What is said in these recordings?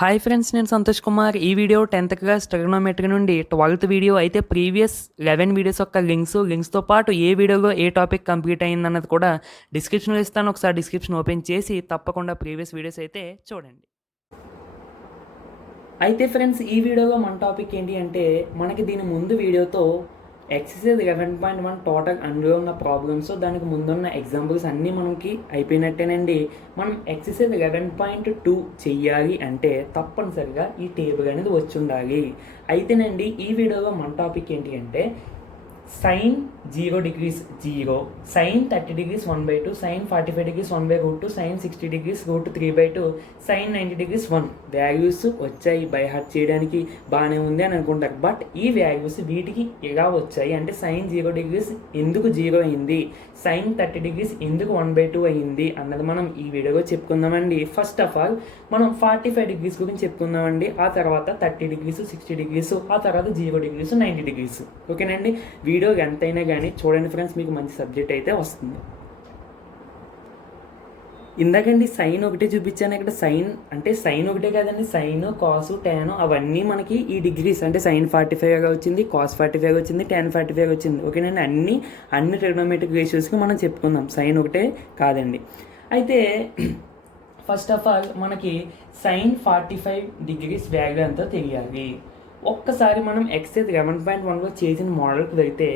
Hi friends, నేను సంతోష్ కుమార్. ఈ video 10th class trigonometry నుండి 12th వీడియో అయితే ప్రీవియస్ 11 వీడియోస్ యొక్క లింక్స్తో పాటు ఏ వీడియోలో ఏ టాపిక్ కంప్లీట్ అయిందన్నది కూడా డిస్క్రిప్షన్లో ఇస్తాను. ఒకసారి డిస్క్రిప్షన్ ఓపెన్ చేసి తప్పకుండా ప్రీవియస్ వీడియోస్ అయితే చూడండి. అయితే ఫ్రెండ్స్, ఈ వీడియోలో మన టాపిక్ ఏంటి అంటే, మనకి దీని ముందు వీడియోతో ఎక్సర్సైజ్ 11.1 టోటల్ అందులో ఉన్న ప్రాబ్లమ్స్, దానికి ముందున్న ఎగ్జాంపుల్స్ అన్నీ మనకి అయిపోయినట్టేనండి. మనం ఎక్సర్సైజ్ 11.2 చెయ్యాలి అంటే తప్పనిసరిగా ఈ టేబుల్ అనేది వచ్చి ఉండాలి. అయితేనండి, ఈ వీడియోలో మన టాపిక్ ఏంటి అంటే, sin 0 degrees 0, sin 30 degrees 1/2, sin 45 degrees 1/√2, sin 60 degrees √3/2, sin 90 degrees 1 values వచ్చాయి. బై హార్ట్ చేయడానికి బాగానే ఉంది అని అనుకుంటారు. బట్ ఈ వాల్యూస్ వీటికి ఎలా వచ్చాయి అంటే, sin 0 degrees ఎందుకు 0 అయింది, sin 30 degrees ఎందుకు 1/2 అయ్యింది అన్నది మనం ఈ వీడియోలో చెప్పుకుందామండి. ఫస్ట్ ఆఫ్ ఆల్ మనం 45 degrees గురించి చెప్పుకుందామండి. ఆ తర్వాత 30 degrees 60 degrees, ఆ తర్వాత 0 degrees 90 degrees. ఓకేనండి. వీడియో ఎంతైనా కానీ చూడండి ఫ్రెండ్స్, మీకు మంచి సబ్జెక్ట్ అయితే వస్తుంది. ఇందాకండి సైన్ ఒకటే చూపించాను. ఇక్కడ సైన్ అంటే సైన్ ఒకటే కాదండి, సైన్ కాసు టాన్ అవన్నీ మనకి ఈ డిగ్రీస్ అంటే sin 45 వచ్చింది, cos 45 వచ్చింది, tan 45 వచ్చింది. ఓకేనండి. అన్ని ట్రిగ్నోమెట్రిక్ రేషియోస్కి మనం చెప్పుకుందాం, సైన్ ఒకటే కాదండి. అయితే ఫస్ట్ ఆఫ్ ఆల్ మనకి sin 45 degrees వాల్యూ ఎంతో తెలియాలి. ఒక్కసారి మనం ఎక్సైజ్ 11.1లో చేసిన మోడల్కి వెళ్తే,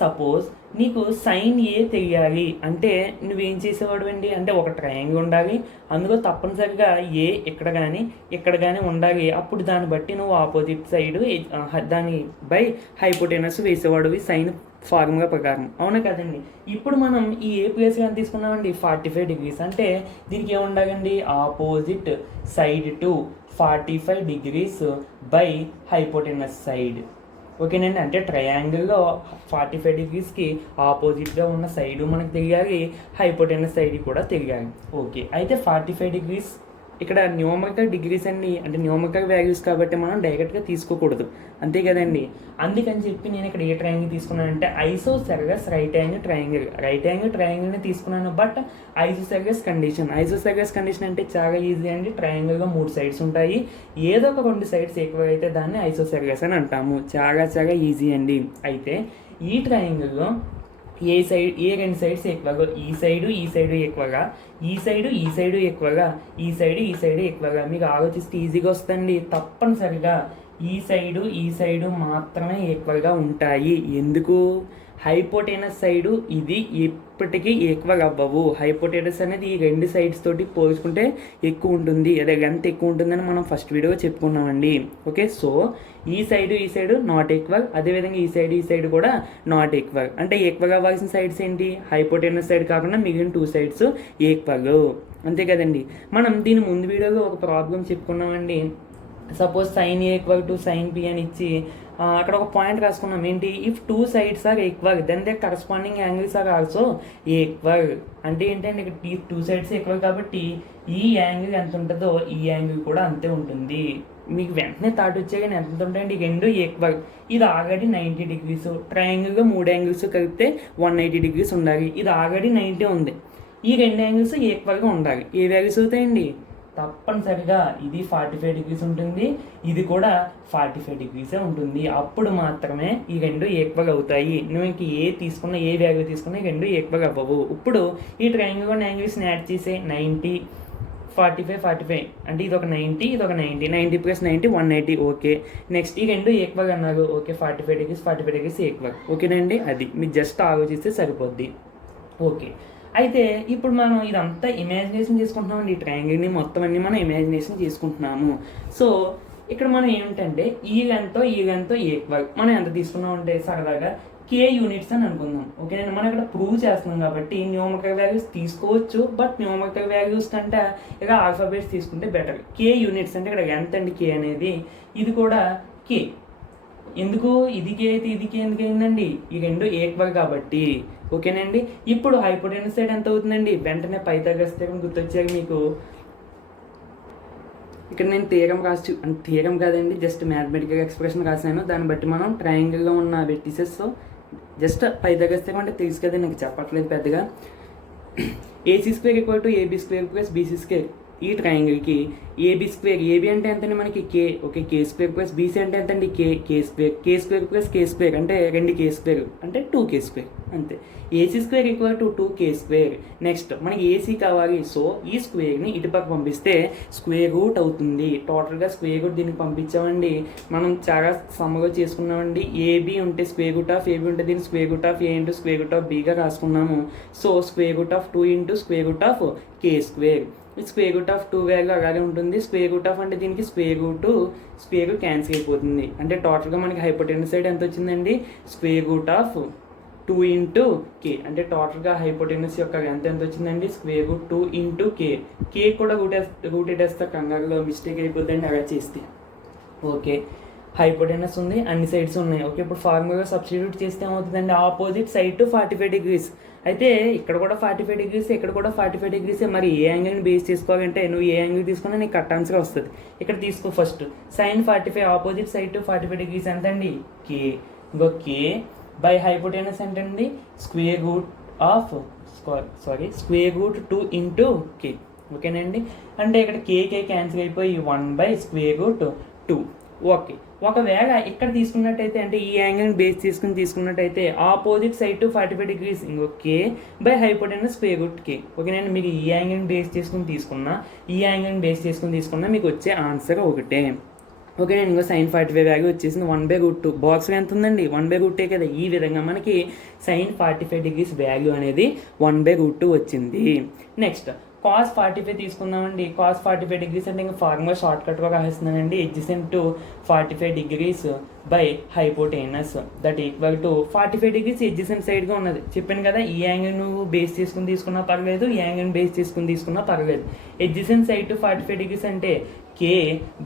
సపోజ్ నీకు సైన్ ఏ తెలియాలి అంటే నువ్వేం చేసేవాడు అండి అంటే, ఒక ట్రయాంగిల్ ఉండాలి, అందులో తప్పనిసరిగా ఏ ఇక్కడ కానీ ఉండాలి. అప్పుడు దాన్ని బట్టి నువ్వు ఆపోజిట్ సైడ్ దాని బై హైపోటెనస్ వేసేవాడివి సైన్ ఫార్ములా ప్రకారం. అవునా కదండి. ఇప్పుడు మనం ఈ ఏ ప్లేస్ కానీ తీసుకున్నామండి 45 degrees అంటే దీనికి ఏముండాలండి, opposite side to 45 degrees by hypotenuse side. ఓకేనండి. అంటే ట్రయాంగిల్లో 45 degreesకి ఆపోజిట్గా ఉన్న సైడు మనకు తెలియాలి, హైపోటెనస్ సైడ్ కూడా తెలియాలి. ఓకే. అయితే 45 degrees ఇక్కడ న్యూమరికల్ డిగ్రీస్ అండి, అంటే న్యూమరికల్ వాల్యూస్ కాబట్టి మనం డైరెక్ట్గా తీసుకోకూడదు, అంతే కదండి. అందుకని చెప్పి నేను ఇక్కడ ఏ ట్రయాంగిల్ తీసుకున్నానంటే ఐసోసెలస్ రైట్ యాంగిల్ ట్రయాంగిల్ని తీసుకున్నాను. బట్ ఐసోసెలస్ కండిషన్ అంటే చాలా ఈజీ అండి. ట్రయాంగిల్గా 3 సైడ్స్ ఉంటాయి, ఏదో ఒక 2 సైడ్స్ ఎక్కువ అయితే దాన్ని ఐసోసెలస్ అని అంటాము. చాలా ఈజీ అండి. అయితే ఈ ట్రయాంగిల్లో ఏ 2 సైడ్స్ ఎక్కువగా, ఈ సైడు ఎక్కువగా, ఈ సైడు ఎక్కువగా, ఈ సైడు ఎక్కువగా మీకు ఆలోచిస్తే ఈజీగా వస్తుంది. తప్పనిసరిగా ఈ సైడు మాత్రమే ఎక్కువగా ఉంటాయి. ఎందుకు? హైపోటెనస్ సైడు ఇది ఎప్పటికీ ఎక్కువగా అవ్వవు. హైపోటెనస్ అనేది ఈ 2 సైడ్స్ తోటి పోల్చుకుంటే ఎక్కువ ఉంటుంది, అదే ఎంత ఎక్కువ ఉంటుందని మనం ఫస్ట్ వీడియోలో చెప్పుకున్నామండి. ఓకే. సో ఈ సైడు నాట్ ఈక్వల్, అదేవిధంగా ఈ సైడ్ కూడా నాట్ ఈక్వల్. అంటే ఎక్కువగా అవ్వాల్సిన సైడ్స్ ఏంటి, హైపోటెనస్ సైడ్ కాకుండా మిగిలిన 2 సైడ్స్ ఈక్వల్, అంతే కదండి. మనం దీని ముందు వీడియోలో ఒక ప్రాబ్లం చెప్పుకున్నామండి. Suppose sin A = sin B అని ఇచ్చి అక్కడ ఒక పాయింట్ రాసుకున్నాం ఏంటి, if 2 sides are equal then they corresponding angles are also equal. అంటే ఏంటంటే ఇక్కడ 2 sides ఈక్వల్ కాబట్టి ఈ యాంగిల్ ఎంత ఉంటుందో ఈ యాంగిల్ కూడా అంతే ఉంటుంది. మీకు వెంటనే థాట్ వచ్చే కానీ ఎంత ఉంటాయండి, 2 ఈక్వల్. ఇది ఆల్రెడీ 90 degrees, ట్రయాంగిల్గా 3 యాంగిల్స్ కలిపితే 180 degrees ఉండాలి. ఇది ఆల్రెడీ 90 ఉంది. ఈ 2 యాంగిల్స్ ఈక్వల్గా ఉండాలి. ఏ వాల్యూస్ అవుతాయండి, తప్పనిసరిగా ఇది 45 degrees ఉంటుంది, ఇది కూడా 45 degrees ఉంటుంది. అప్పుడు మాత్రమే ఈ 2 ఈక్వల్ అవుతాయి. నువ్వు ఇంక ఏ వాల్యూ తీసుకున్నా ఈ 2 ఈక్వల్ అవ్వవు. ఇప్పుడు ఈ ట్రయాంగిల్ యాంగిల్స్ని యాడ్ చేసే 90 45 అంటే ఇది ఒక 90 ఇది ఒక 90 + 90 180. ఓకే. నెక్స్ట్ ఈ 2 ఈక్వల్ అన్నారు. ఓకే. 45 degrees equal. ఓకేనండి. అది మీరు జస్ట్ ఆలోచిస్తే సరిపోద్ది. ఓకే. అయితే ఇప్పుడు మనం ఇదంతా ఇమాజినేషన్ చేసుకుంటున్నామండి. ఈ ట్రయాంగిల్ని మొత్తం అన్ని మనం ఇమాజినేషన్ చేసుకుంటున్నాము. సో ఇక్కడ మనం ఏమిటంటే ఈ లెంగ్త్తో ఈక్వల్. మనం ఎంత తీసుకున్నాం అంటే సరదాగా K యూనిట్స్ అని అనుకుందాం. ఓకేనండి. మనం ఇక్కడ ప్రూవ్ చేస్తున్నాం కాబట్టి న్యూమరికల్ వాల్యూస్ తీసుకోవచ్చు, బట్ న్యూమరికల్ వాల్యూస్ కంటే ఇక ఆల్ఫాబెట్స్ తీసుకుంటే బెటర్. K యూనిట్స్ అంటే ఇక్కడ ఎంత అండి K అనేది, ఇది కూడా K. ఎందుకు ఇది K అయితే ఇది K ఎందుకు అయిందండి, ఈ 2 ఈక్వల్ కాబట్టి. ఓకేనండి. ఇప్పుడు హైపోటెనస్ సైడ్ ఎంత అవుతుందండి, వెంటనే పైథాగరస్ థీరం గుర్తొచ్చాక మీకు ఇక్కడ నేను థీరం కాదండి, జస్ట్ మ్యాథమెటికల్ ఎక్స్ప్రెషన్ రాసాను. దాన్ని బట్టి మనం ట్రయాంగిల్లో ఉన్న వెర్టిసెస్ జస్ట్ పైథాగరస్ థీరం అంటే తెలుసు కదా, నాకు చెప్పట్లేదు పెద్దగా. AC² = AB² + BC². ఈ ట్రయాంగిల్కి ఏబీ స్క్వేర్, ఏబీ అంటే ఎంతండి మనకి కే, okay k square plus BC అంటే ఎంతండి k square, k square plus k square అంటే 2 కే స్క్వేర్ అంటే 2 కే స్క్వేర్ అంతే. AC square equal to 2 k square. Next మనకి ఏసీ కావాలి, సో ఈ స్క్వేర్ని ఇటుపక్క పంపిస్తే స్క్వేర్ రూట్ అవుతుంది. టోటల్గా స్క్వేర్ రూట్ దీనికి పంపించామండి. మనం చాలా సమ్మగా చేసుకున్నామండి. ఏబీ ఉంటే స్క్వేర్ రూట్ ఆఫ్ ఏబీ ఉంటే దీన్ని square root of A into square root of బీగా రాసుకున్నాము. So square root of 2 into square root of K square. Square root of 2 value అలాగే ఉంటుంది. స్క్వేర్ రూట్ ఆఫ్ అంటే దీనికి స్క్వేర్ క్యాన్సిల్ అయిపోతుంది. అంటే టోటల్గా మనకి హైపోటెన్యూస్ సైడ్ ఎంత వచ్చిందండి, స్క్వేర్ రూట్ ఆఫ్ 2 ఇంటూ కే. అంటే టోటల్గా హైపోటెన్యూస్ యొక్క ఎంత వచ్చిందండి, స్క్వేర్ రూట్ 2 ఇంటూ కే కూడా రూట్ ఎట్టేస్తా, కంగారులో మిస్టేక్ అయిపోతుందండి అలా చేస్తే. ఓకే హైపోటెన్యూస్ ఉంది, అన్ని సైడ్స్ ఉన్నాయి. ఓకే ఇప్పుడు ఫార్ములా సబ్స్టిట్యూట్ చేస్తే ఏమవుతుందండి, ఆపోజిట్ సైడ్ టు 45 డిగ్రీస్. అయితే ఇక్కడ కూడా 45 డిగ్రీస్, ఇక్కడ కూడా 45 డిగ్రీసే. మరి ఏ యాంగిల్ని బేస్ చేసుకోవాలంటే నువ్వు ఏ యాంగిల్ తీసుకున్నా నీకు కరెక్ట్ ఆన్సర్ వస్తుంది. ఇక్కడ తీసుకో first sine 45, opposite side to 45 degrees ఎంతండి కే. ఇంకో కే బై హైపోటెన్యూస్ ఎంతండి స్క్వేర్ రూట్ 2 ఇంటూ కే. ఓకేనండి, అంటే ఇక్కడ కే క్యాన్సిల్ అయిపోయి 1/√2. ఓకే ఒకవేళ ఇక్కడ తీసుకున్నట్టయితే, అంటే ఈ యాంగిల్ని బేస్ తీసుకున్నట్టయితే ఆపోజిట్ సైడ్ టు 45 డిగ్రీస్ ఇంకో K by hypotenuse square root కే. ఓకేనండి, మీకు ఈ యాంగిల్ని బేస్ చేసుకుని తీసుకున్నా, ఈ యాంగిల్ని బేస్ చేసుకుని తీసుకున్నా మీకు వచ్చే ఆన్సర్ ఒకటే. ఓకే నేను ఇంకో సైన్ 45 వాల్యూ వచ్చేసింది 1/√2. బాక్స్లో ఎంత ఉందండి 1/√2 కదా. ఈ విధంగా మనకి సైన్ 45 డిగ్రీస్ వాల్యూ అనేది 1/√2 వచ్చింది. నెక్స్ట్ కాస్ 45 తీసుకుందామండి. కాస్ 45 డిగ్రీస్ అంటే ఇంకా ఫార్ములా షార్ట్ కట్గా రాసేస్తున్నానండి. Adjacent to 45 degrees by hypotenuse that equal to 45 degrees adjacent సైడ్గా ఉన్నది. చెప్పాను కదా, ఈ యాంగిల్ నువ్వు బేస్ చేసుకుని తీసుకున్నా పర్లేదు, ఈ యాంగిల్ బేస్ చేసుకుని తీసుకున్నా పర్లేదు. ఎడ్జసెంట్ సైడ్ టు 45 డిగ్రీస్ అంటే కే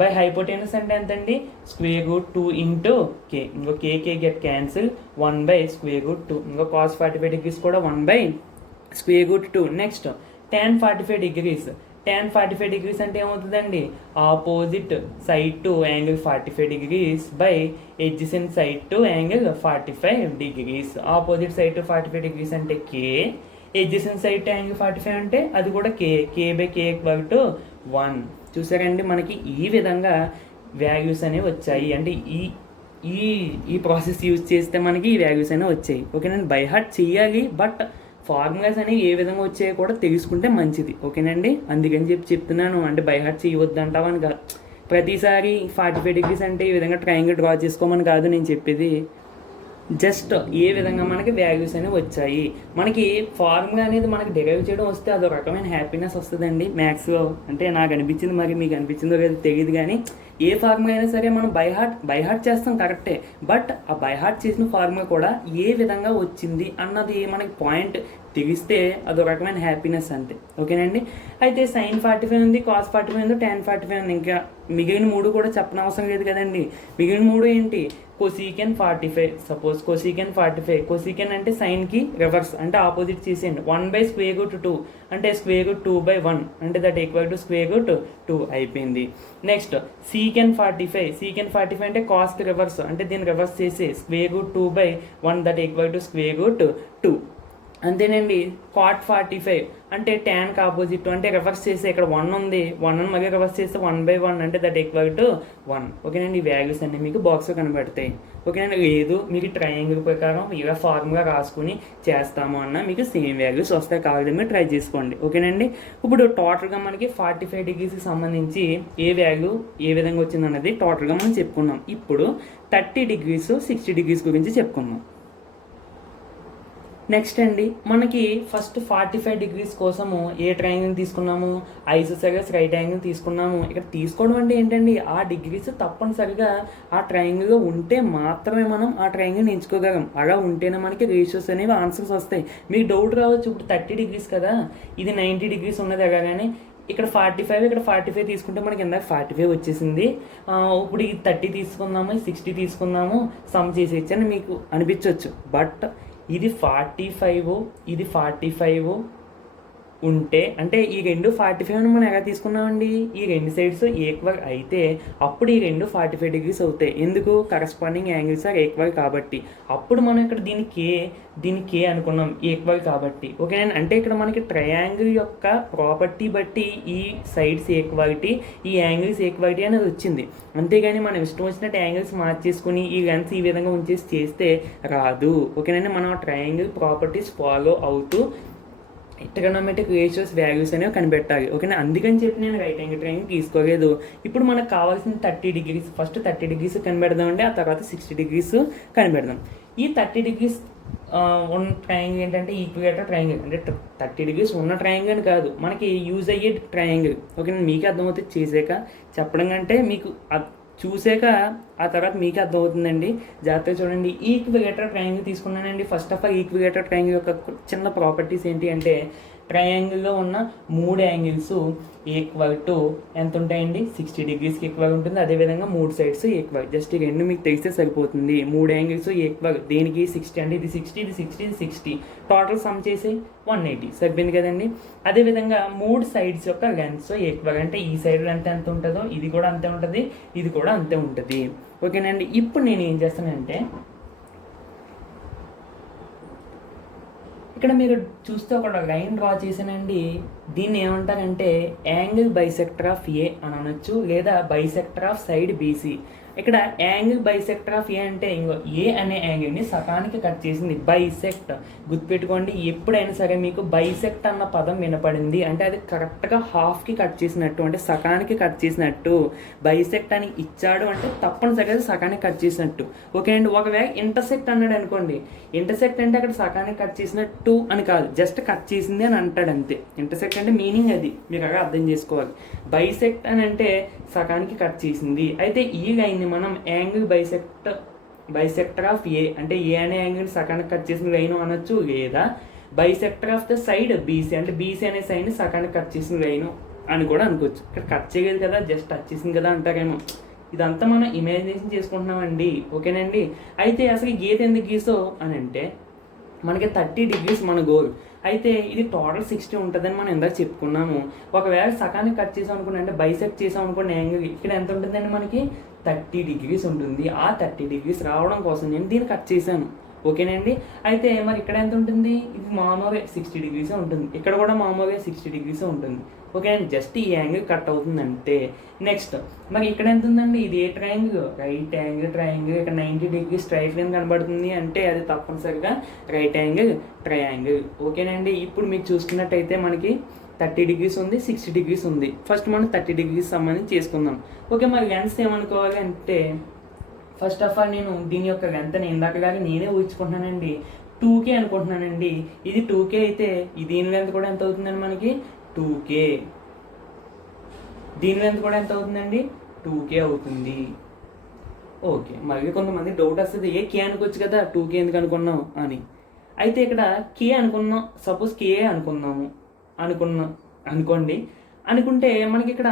బై హైపోటెనస్ అంటే ఎంతండి √2 ఇంటూ కే. ఇంకో కే గెట్ క్యాన్సిల్ 1/√2. ఇంకో కాస్ 45 డిగ్రీస్ కూడా 1/√2. Next tan 45 degrees. tan 45 degrees అంటే ఏమవుతుందండి, opposite side to angle 45 degrees by adjacent side to angle 45 degrees. Opposite side to 45 degrees అంటే కే, adjacent side to angle 45 అంటే అది కూడా కే/కే ఈక్వల్ టు 1. చూసారండి, మనకి ఈ విధంగా వాల్యూస్ అనేవి వచ్చాయి. అంటే ఈ ప్రాసెస్ యూజ్ చేస్తే మనకి ఈ వాల్యూస్ అనేవి వచ్చాయి. ఓకేనండి, బై హార్ట్ చేయాలి, బట్ ఫార్ములాస్ అనేవి ఏ విధంగా వచ్చాయో కూడా తెలుసుకుంటే మంచిది. ఓకేనండి, అందుకని చెప్తున్నాను. అంటే బై హార్ట్ చేయవద్దు అంటావని కాదు, ప్రతిసారి 45 డిగ్రీస్ అంటే ఈ విధంగా ట్రయాంగిల్ డ్రా చేసుకోమని కాదు నేను చెప్పేది. జస్ట్ ఏ విధంగా మనకి వాల్యూస్ అనేవి వచ్చాయి. మనకి ఫార్ములా అనేది మనకి డెరైవ్ చేయడం వస్తే అదొక రకమైన హ్యాపీనెస్ వస్తుందండి మ్యాథ్స్లో. అంటే నాకు అనిపించింది, మరి మీకు అనిపించిందో లేదో తెలియదు, కానీ ఏ ఫార్ములా అయినా సరే మనం బై హార్ట్ చేస్తాం కరెక్టే, బట్ ఆ బై హార్ట్ చేసిన ఫార్ములా కూడా ఏ విధంగా వచ్చింది అన్నది మనకి పాయింట్ తెలిస్తే అదొక రకమైన హ్యాపీనెస్ అంతే. ఓకేనండి, అయితే సైన్ 45 ఉంది, కాస్ 45 ఉంది, tan 45 ఉంది. ఇంకా మిగిలిన 3 కూడా చెప్పనవసరం లేదు కదండి. మిగిలిన 3 ఏంటి, కొసీకెన్ 45. సపోజ్ కొసీకెన్ 45, కొసీకెన్ అంటే సైన్కి రివర్స్ అంటే ఆపోజిట్ చేసేయండి. 1/√2 అంటే √2/1 అంటే దట్ ఈక్వల్ టు √2 అయిపోయింది. నెక్స్ట్ సీకెన్ 45 అంటే కాస్కి రివర్స్ అంటే దీన్ని రివర్స్ చేసి √2/1 దట్ ఈక్వల్ టు √2. అంతేనండి, కాట్ 45 అంటే ట్యాన్కి ఆపోజిట్ అంటే రివర్స్ చేస్తే ఇక్కడ 1 ఉంది, 1 మళ్ళీ రివర్స్ చేస్తే 1/1 అంటే దట్ ఈక్వల్ టు 1. ఓకేనండి, ఈ వాల్యూస్ అన్నీ మీకు బాక్స్లో కనబడతాయి. ఓకేనండి, లేదు మీకు ట్రయాంగిల్ ప్రకారం ఇలా ఫార్ములా రాసుకుని చేస్తాము అన్న మీకు సేమ్ వాల్యూస్ వస్తాయి, కావాలి మీరు ట్రై చేసుకోండి. ఓకేనండి, ఇప్పుడు టోటల్గా మనకి 45 డిగ్రీస్కి సంబంధించి ఏ వాల్యూ ఏ విధంగా వచ్చింది అన్నది టోటల్గా మనం చెప్పుకున్నాం. ఇప్పుడు 30 డిగ్రీస్ 60 డిగ్రీస్ గురించి చెప్పుకుందాం. నెక్స్ట్ అండి, మనకి ఫస్ట్ 45 డిగ్రీస్ కోసము ఏ ట్రయాంగిల్ తీసుకున్నాము, ఐసోసెలస్ రైట్ యాంగిల్ తీసుకున్నాము. ఇక్కడ తీసుకోవడం అంటే ఏంటండి, ఆ డిగ్రీస్ తప్పనిసరిగా ఆ ట్రయాంగిల్లో ఉంటే మాత్రమే మనం ఆ ట్రయాంగిల్ని ఎంచుకోగలం. అలా ఉంటేనే మనకి రేషియోస్ అనేవి ఆన్సర్స్ వస్తాయి. మీకు డౌట్ రావచ్చు, ఇప్పుడు 30 డిగ్రీస్ కదా, ఇది 90 డిగ్రీస్ ఉన్నది ఎలాగానే, ఇక్కడ 45 ఇక్కడ 45 తీసుకుంటే మనకి ఇందాక 45 వచ్చేసింది, ఇప్పుడు ఇది 30 తీసుకుందాము, 60 తీసుకుందాము, సమ్ చేసేయచ్చు అని మీకు అనిపించవచ్చు. బట్ ఇది 45, ఇది 45, ఉంటే అంటే ఈ రెండు 45 మనం ఎలా తీసుకున్నామండి, ఈ రెండు సైడ్స్ ఈక్వల్ అయితే అప్పుడు ఈ రెండు 45 డిగ్రీస్ అవుతాయి. ఎందుకు, కరస్పాండింగ్ యాంగిల్స్ ఆర్ ఈక్వల్ కాబట్టి. అప్పుడు మనం ఇక్కడ దీని కే అనుకున్నాం ఈక్వల్ కాబట్టి. ఓకేనా, అంటే ఇక్కడ మనకి ట్రయాంగిల్ యొక్క ప్రాపర్టీ బట్టి ఈ సైడ్స్ ఈక్వాలిటీ, ఈ యాంగిల్స్ ఈక్వాలిటీ అనేది వచ్చింది. అంతేగాని మనం ఇష్టం వచ్చినట్టు యాంగిల్స్ మార్చేసుకుని ఈ లెన్స్ ఈ విధంగా ఉంచేసి చేస్తే రాదు. ఓకేనండి, మనం ట్రయాంగిల్ ప్రాపర్టీస్ ఫాలో అవుతూ ట్రిగోనోమెట్రిక్ రేషియోస్ వాల్యూస్ అనేవి కనిపెట్టాలి. ఓకేనా, అందుకని చెప్పి నేను రైట్ యాంగిల్ ట్రయాంగిల్ తీసుకోలేదు. ఇప్పుడు మనకు కావాల్సిన 30 డిగ్రీస్, ఫస్ట్ 30 డిగ్రీస్ కనిపెడదామండి, ఆ తర్వాత 60 డిగ్రీస్ కనిపెడదాం. ఈ 30 డిగ్రీస్ ఉన్న ట్రయాంగిల్ ఏంటంటే ఈక్విలేటరల్ ట్రయాంగిల్. అంటే 30 డిగ్రీస్ ఉన్న ట్రయాంగిల్ అని కాదు, మనకి యూజ్ అయ్యే ట్రయాంగిల్. ఓకేనా, మీకు అర్థమవుతుంది చేసాక చెప్పడం కంటే మీకు చూసాక ఆ తర్వాత మీకు అర్థమవుతుందండి. జాగ్రత్తగా చూడండి. ఈక్విలేటరల్ ట్రయాంగిల్ తీసుకున్నానండి. First of all equilateral triangle యొక్క చిన్న ప్రాపర్టీస్ ఏంటి అంటే, ట్రయాంగిల్లో ఉన్న 3 యాంగిల్స్ ఈక్వల్ టు ఎంత ఉంటాయండి, 60 డిగ్రీస్కి ఈక్వల్ ఉంటుంది. అదేవిధంగా 3 సైడ్స్ ఈక్వల్. జస్ట్ ఈ రెండు మీకు తెలిస్తే సరిపోతుంది. 3 యాంగిల్స్ ఈక్వల్ దేనికి, 60 అంటే ఇది 60, ఇది 60, ఇది 60, టోటల్ సమ్ చేసి 180 సరిపోయింది కదండి. అదేవిధంగా 3 సైడ్స్ యొక్క లెంత్స్ ఈక్వల్. అంటే ఈ సైడ్ లెంత్ ఎంత ఉంటుందో ఇది కూడా అంతే ఉంటుంది, ఇది కూడా అంతే ఉంటుంది. ఓకేనండి, ఇప్పుడు నేను ఏం చేస్తానంటే ఇక్కడ మీరు చూస్తే ఒక లైన్ డ్రా చేశానండి. దీన్ని ఏమంటారంటే యాంగిల్ బైసెక్టర్ ఆఫ్ ఏ అని అనొచ్చు, లేదా బైసెక్టర్ ఆఫ్ సైడ్ బీసీ. ఇక్కడ యాంగిల్ బైసెక్టర్ ఆఫ్ ఏ అంటే ఇంకో ఏ అనే యాంగిల్ని సకానికి కట్ చేసింది. బైసెక్ట్ గుర్తుపెట్టుకోండి, ఎప్పుడైనా సరే మీకు బైసెక్ట్ అన్న పదం వినపడింది అంటే అది కరెక్ట్గా హాఫ్కి కట్ చేసినట్టు, అంటే సకానికి కట్ చేసినట్టు. బైసెక్ట్ అని ఇచ్చాడు అంటే తప్పనిసరిగా సకానికి కట్ చేసినట్టు. ఓకే అండి, ఒకవేళ ఇంటర్సెక్ట్ అన్నాడు అనుకోండి, ఇంటర్సెక్ట్ అంటే అక్కడ సకానికి కట్ చేసినట్టు అని కాదు, జస్ట్ కట్ చేసింది అని అంటాడు అంతే. ఇంటర్సెక్ట్ అంటే మీనింగ్ అది మీకు అక్కడ అర్థం చేసుకోవాలి. బైసెక్ట్ అని అంటే సకానికి కట్ చేసింది. అయితే ఈ లైన్ని మనం యాంగిల్ బైసెక్టర్ ఆఫ్ ఏ అంటే ఏ అనే యాంగిల్ సకానికి కట్ చేసిన లైన్ అనొచ్చు, లేదా bisector of the side BC అంటే బీసీ అనే సైడ్ని సకానికి కట్ చేసిన లైన్ అని కూడా అనుకోవచ్చు. ఇక్కడ కట్ చేయలేదు కదా, జస్ట్ టచ్ చేసింది కదా అంటారేమో. ఇదంతా మనం ఇమాజినేషన్ చేసుకుంటున్నామండి. ఓకేనండి, అయితే అసలు ఈ గీత ఎందుకు గీసో అని అంటే మనకి 30 డిగ్రీస్ మన గోల్. అయితే ఇది టోటల్ 60 ఉంటుందని మనం ఇందాక చెప్పుకున్నాము. ఒకవేళ సకానికి కట్ చేసాం అనుకోండి, అంటే బైసెక్ట్ చేసాం అనుకోండి, యాంగిల్ ఇక్కడ ఎంత ఉంటుందండి మనకి 30 డిగ్రీస్ ఉంటుంది. ఆ 30 డిగ్రీస్ రావడం కోసం నేను దీన్ని కట్ చేశాను. ఓకేనండి, అయితే మరి ఇక్కడ ఎంత ఉంటుంది, ఇది మామూలుగా 60 డిగ్రీస్ ఉంటుంది, ఇక్కడ కూడా మామూలుగా 60 డిగ్రీస్ ఉంటుంది. ఓకే అండి, జస్ట్ ఈ యాంగిల్ కట్ అవుతుంది అంతే. నెక్స్ట్ మరి ఇక్కడ ఎంత ఉందండి, ఇది a triangle, right angle triangle. ఇక్కడ 90 డిగ్రీ స్ట్రైట్ లైన్ కనబడుతుంది అంటే అది తప్పనిసరిగా రైట్ యాంగిల్ ట్రయాంగిల్. ఓకేనండి, ఇప్పుడు మీకు చూసుకున్నట్టయితే మనకి 30 డిగ్రీస్ ఉంది, 60 డిగ్రీస్ ఉంది. ఫస్ట్ మనం 30 డిగ్రీస్ సంబంధించి చేసుకుందాం. ఓకే, మరి లెన్స్ ఏమనుకోవాలి అంటే ఫస్ట్ ఆఫ్ ఆల్ నేను దీని యొక్క లెంత్ ఇందాకలాగా నేనే ఊహించుకుంటున్నానండి, 2K అనుకుంటున్నానండి. ఇది 2K అయితే దీని లెంత్ కూడా ఎంత అవుతుందండి మనకి 2K. దీని లెంత్ కూడా ఎంత అవుతుందండి 2K అవుతుంది. ఓకే, మళ్ళీ కొంతమంది డౌట్ వస్తుంది, ఏ కే అనుకోవచ్చు కదా 2K ఎందుకు అనుకున్నాం అని. అయితే ఇక్కడ కే అనుకున్నాం, సపోజ్ కే అనుకోండి. అనుకుంటే మనకి ఇక్కడ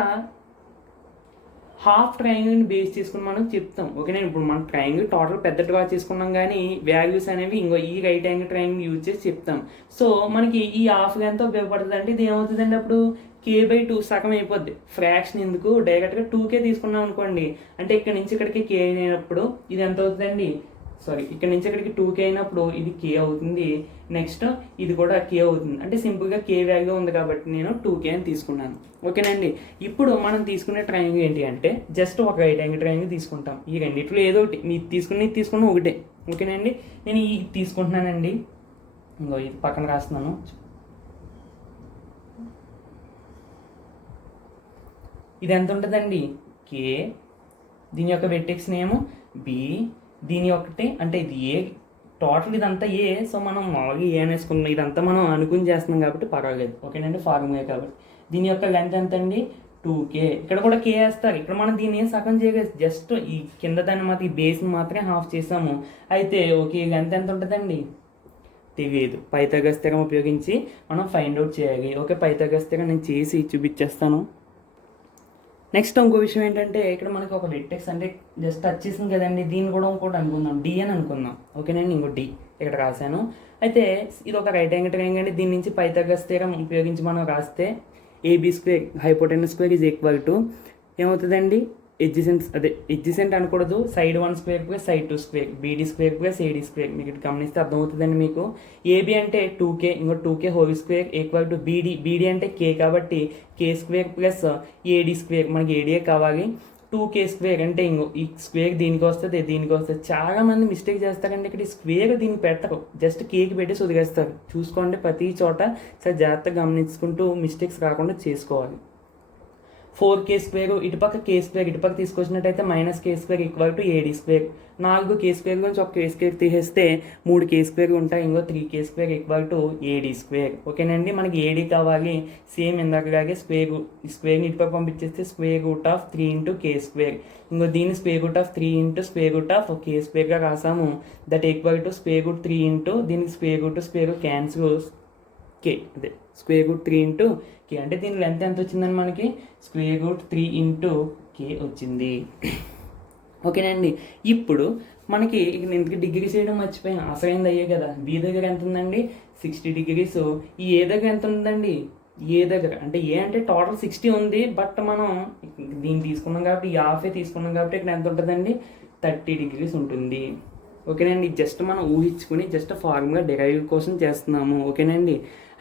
హాఫ్ ట్రయాంగిల్ని బేస్ చేసుకుని మనం చెప్తాం. ఓకేనా, ఇప్పుడు మన ట్రయాంగిల్ టోటల్ పెద్ద డ్రా చేసుకున్నాం కానీ వాల్యూస్ అనేవి ఇంకో ఈ రైట్ యాంగిల్ ట్రయాంగిల్ యూజ్ చేసి చెప్తాం. సో మనకి ఈ హాఫ్ ఎంత ఉపయోగపడుతుంది అంటే ఇది ఏమవుతుందండి, అప్పుడు K/2 సగం అయిపోద్ది. ఫ్రాక్షన్ ఎందుకు, డైరెక్ట్గా 2K తీసుకున్నాం అనుకోండి, అంటే ఇక్కడ నుంచి ఇక్కడికి K అయినప్పుడు ఇది ఎంత అవుతుందండి, ఇక్కడ నుంచి ఇక్కడికి 2K అయినప్పుడు ఇది K అవుతుంది. నెక్స్ట్ ఇది కూడా K అవుతుంది. అంటే సింపుల్గా K వాల్యూ ఉంది కాబట్టి నేను 2K అని తీసుకున్నాను. ఓకేనండి, ఇప్పుడు మనం తీసుకునే ట్రయాంగిల్ ఏంటి అంటే జస్ట్ ఒక రైట్ యాంగిల్ ట్రయాంగిల్ తీసుకుంటాం. ఈ రెండిట్లో ఏదో ఒకటి, మీరు తీసుకున్న ఒకటే. ఓకేనండి, నేను ఈ తీసుకుంటున్నానండి, ఇంకో ఇది పక్కన రాస్తున్నాను. ఇది ఎంత ఉంటుందండి K, దీని యొక్క వెర్టెక్స్ నేమ్ B, దీని ఒకటి అంటే ఇది ఏ, టోటల్ ఇదంతా ఏ. సో మనం మామూలుగా ఏ అనేసుకున్నాం, ఇదంతా మనం అనుకుని చేస్తున్నాం కాబట్టి పర్వాలేదు. ఓకేనండి, ఫార్ములా కాబట్టి. దీని యొక్క లెంత్ ఎంత అండి 2K. ఇక్కడ కూడా K వేస్తారు. ఇక్కడ మనం దీన్ని ఏం సగం చేయలేదు, జస్ట్ ఈ కింద దాన్ని మాత్రం ఈ బేస్ని మాత్రమే హాఫ్ చేసాము. అయితే ఓకే, లెంత్ ఎంత ఉంటుందండి తెలియదు. పైథాగరస్ థీరం ఉపయోగించి మనం ఫైండ్ అవుట్ చేయాలి. ఓకే, పైథాగరస్ థీరం నేను చేసి చూపించేస్తాను. నెక్స్ట్ ఇంకో విషయం ఏంటంటే ఇక్కడ మనకి ఒక వెట్టెక్స్ అంటే జస్ట్ టచ్ చేసింది కదండి, దీన్ని కూడా ఇంకోటి అనుకుందాం, డి అని అనుకుందాం. ఓకేనండి, ఇంకో డి ఇక్కడ రాశాను. అయితే ఇది ఒక రైట్ యాంగిల్ ట్రయాంగిల్ అండి. దీని నుంచి పైథాగరస్ థియరం ఉపయోగించి మనం రాస్తే AB square hypotenuse square is equal to ఏమవుతుందండి, ఎడ్జిసెంట్ అనకూడదు, side 1 square plus side 2 square, BD square plus AD square. మీకు ఇటు గమనిస్తే అర్థమవుతుందండి మీకు. ఏబీ అంటే 2k, ఇంకో 2k whole square equal to beedi అంటే k కాబట్టి k square plus AD square, మనకి ఏడీఏ కావాలి. 2k స్క్వేర్ అంటే ఇంకో ఈ స్క్వేర్ దీనికి వస్తుంది, దీనికి వస్తుంది. చాలా మంది మిస్టేక్ చేస్తారండి, ఇక్కడ ఈ స్క్వేర్ దీనికి పెట్టరు, జస్ట్ కేక్ పెట్టేసి వదిలేస్తారు. చూసుకోండి ప్రతి చోట సరే జాగ్రత్తగా గమనించుకుంటూ మిస్టేక్స్ రాకుండా చేసుకోవాలి. 4k స్క్వేర్ ఇటుపక్క k స్క్వేర్ ఇటుపక్క తీసుకొచ్చినట్టయితే -k square equal to AD square. 4k square గురించి ఒక k స్క్వేర్ తీసేస్తే 3k స్క్వేర్ ఉంటాయి, ఇంకో 3k square equal to AD square. ఓకేనండి, మనకి ఏడీ కావాలి. సేమ్ ఇందాకలాగే స్క్వేర్ని ఇటుపక్క పంపించేస్తే square root of 3 into k square, ఇంకో దీన్ని square root of 3 into square root of k స్క్వేర్గా రాసాము. That equal to square root 3 into దీనికి స్క్వేర్ రూట్ క్యాన్సిల్ k, అదే స్క్వేర్ రూట్ 3 ఇంటూ k. అంటే దీని లెంత్ ఎంత వచ్చిందని మనకి స్క్వేర్ రూట్ 3 ఇంటూ k వచ్చింది. ఓకేనండి, ఇప్పుడు మనకి నేను ఇంతకు డిగ్రీ చేయడం మర్చిపోయాను, అసలైంది అయ్యే కదా. బి దగ్గర ఎంత ఉందండి 60 డిగ్రీస్. ఈ ఏ దగ్గర ఎంత ఉందండి, ఏ దగ్గర అంటే ఏ అంటే టోటల్ 60 ఉంది, బట్ మనం దీన్ని తీసుకున్నాం కాబట్టి ఈ హాఫే తీసుకున్నాం కాబట్టి ఇక్కడ ఎంత ఉంటుందండి 30 డిగ్రీస్ ఉంటుంది. ఓకేనండి, జస్ట్ మనం ఊహించుకుని జస్ట్ ఫార్ములా డెరైవ్ కోసం చేస్తున్నాము. ఓకేనండి,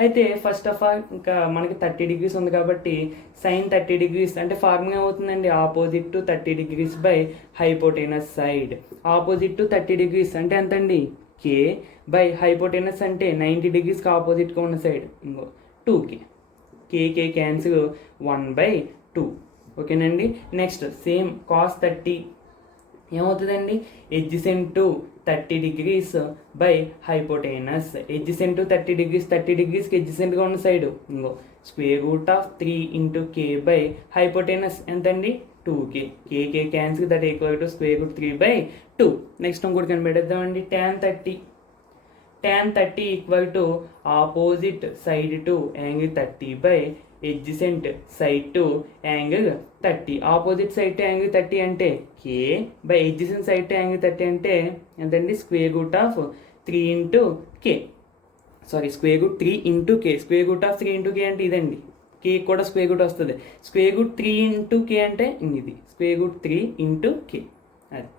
అయితే ఫస్ట్ ఆఫ్ ఆల్ ఇంకా మనకి 30 డిగ్రీస్ ఉంది కాబట్టి సైన్ 30 డిగ్రీస్ అంటే ఫార్ములా అవుతుందండి opposite to 30 degrees by hypotenuse side. Opposite to 30 degrees అంటే ఎంతండి k బై హైపోటెనస్ అంటే 90 డిగ్రీస్కి ఆపోజిట్గా ఉన్న సైడ్ ఇంకో 2k. k cancel 1/2. ఓకేనండి, నెక్స్ట్ సేమ్ కాస్ 30 ఏమవుతుందండి adjacent to 30 degrees by hypotenuse. Adjacent to 30 డిగ్రీస్కి ఎడ్జిసెంట్గా ఉన్న సైడ్ ఇంకో square root of 3 into k by hypotenuse ఎంతండి 2k. k cancel that equal to square root 3/2. Next ఇంకోటి కనిపెట్టేద్దామండి, tan 30 equal to opposite side to angle 30 by adjacent side to angle 30. Opposite side to angle 30 అంటే k by adjacent side to angle 30 అంటే ఎంతండి square root of 3 into k. Square root 3 into k. Square root of 3 into k అంటే ఇదండి, k కూడా square root వస్తుంది. Square root 3 into k అంటే ఇది square root 3 into k. అది